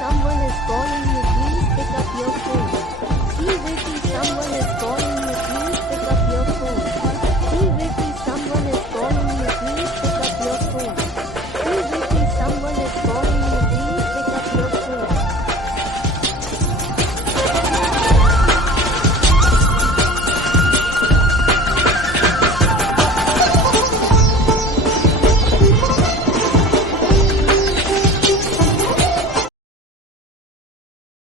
someone is calling you. Please pick up your phone. See Vicky, someone is